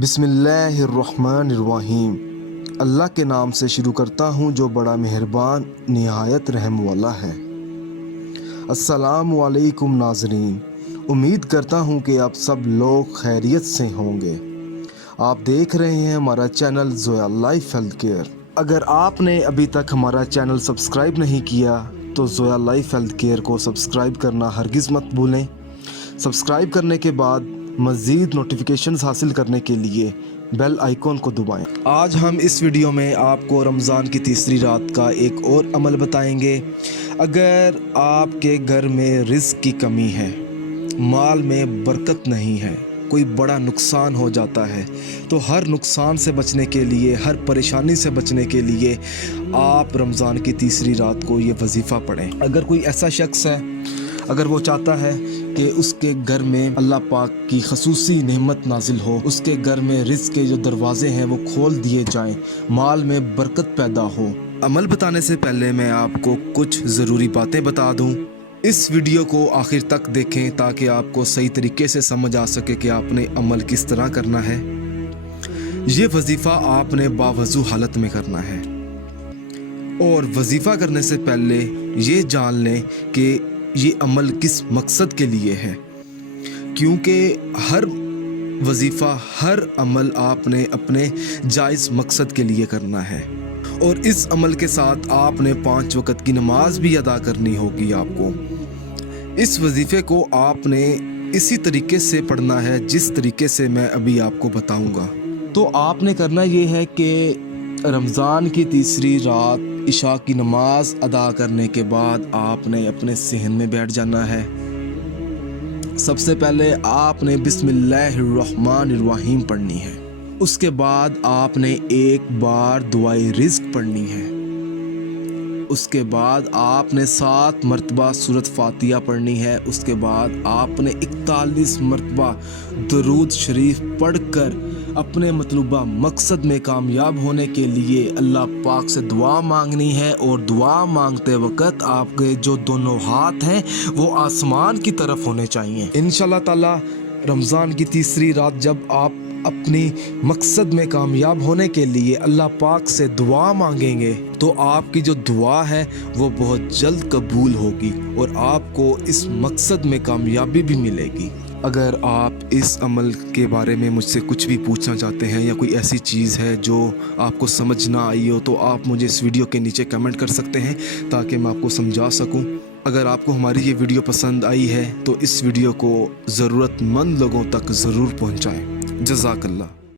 बिस्मिल्लाहिर्रहमानिर्रहीम। अल्लाह के नाम से शुरू करता हूँ जो बड़ा मेहरबान निहायत रहम वाला है। अस्सलामु अलैकुम नाज़रीन, उम्मीद करता हूँ कि आप सब लोग खैरियत से होंगे। आप देख रहे हैं हमारा channel Zoya life health care. अगर आपने अभी तक हमारा चैनल सब्सक्राइब नहीं किया तो ज़ोया लाइफ हेल्थ केयर को सब्सक्राइब करना हरगिज़ मत भूलें। सब्सक्राइब करने के बाद मज़ीद नोटिफिकेशंस हासिल करने के लिए बेल आइकॉन को दबाएं। आज हम इस वीडियो में आपको रमज़ान की तीसरी रात का एक और अमल बताएंगे। अगर आपके घर में रिज़्क़ की कमी है, माल में बरकत नहीं है, कोई बड़ा नुकसान हो जाता है, तो हर नुकसान से बचने के लिए, हर परेशानी से बचने के लिए आप रमज़ान की तीसरी रात को ये वजीफ़ा पढ़ें। अगर कोई ऐसा शख्स है, अगर वो चाहता है कि उसके घर में अल्लाह पाक की खसूसी नेमत नाजिल हो, उसके घर में रिज़्क़ के जो दरवाज़े हैं वो खोल दिए जाएं, माल में बरकत पैदा हो। अमल बताने से पहले मैं आपको कुछ ज़रूरी बातें बता दूं। इस वीडियो को आखिर तक देखें ताकि आपको सही तरीके से समझ आ सके कि आपने अमल किस तरह करना है। ये वजीफ़ा आपने बावजू हालत में करना है और वजीफ़ा करने से पहले ये जान लें कि ये अमल किस मकसद के लिए है, क्योंकि हर वजीफ़ा, हर अमल आपने अपने जायज़ मकसद के लिए करना है और इस अमल के साथ आपने 5 वक़्त की नमाज भी अदा करनी होगी। आपको इस वजीफ़े को आपने इसी तरीके से पढ़ना है जिस तरीके से मैं अभी आपको बताऊंगा। तो आपने करना ये है कि रमज़ान की तीसरी रात इशा की नमाज अदा करने के बाद आपने अपने सहन में बैठ जाना है। सबसे पहले आपने बिस्मिल्लाहिर्रहमानिर्रहीम पढ़नी है। उसके बाद आपने एक बार दुआए रिज़्क़ पढ़नी है। उसके बाद आपने 7 मरतबा सूरत फातिहा पढ़नी है। उसके बाद आपने 41 मरतबा दरूद शरीफ पढ़कर अपने मतलूबा मकसद में कामयाब होने के लिए अल्लाह पाक से दुआ मांगनी है। और दुआ मांगते वक्त आपके जो दोनों हाथ हैं वो आसमान की तरफ होने चाहिए। इंशाल्लाह ताला रमज़ान की तीसरी रात जब आप अपनी मकसद में कामयाब होने के लिए अल्लाह पाक से दुआ मांगेंगे तो आपकी जो दुआ है वो बहुत जल्द कबूल होगी और आपको इस मकसद में कामयाबी भी मिलेगी। अगर आप इस अमल के बारे में मुझसे कुछ भी पूछना चाहते हैं या कोई ऐसी चीज़ है जो आपको समझ ना आई हो तो आप मुझे इस वीडियो के नीचे कमेंट कर सकते हैं ताकि मैं आपको समझा सकूं। अगर आपको हमारी ये वीडियो पसंद आई है तो इस वीडियो को ज़रूरतमंद लोगों तक ज़रूर पहुंचाएं। जज़ाकल्लाह।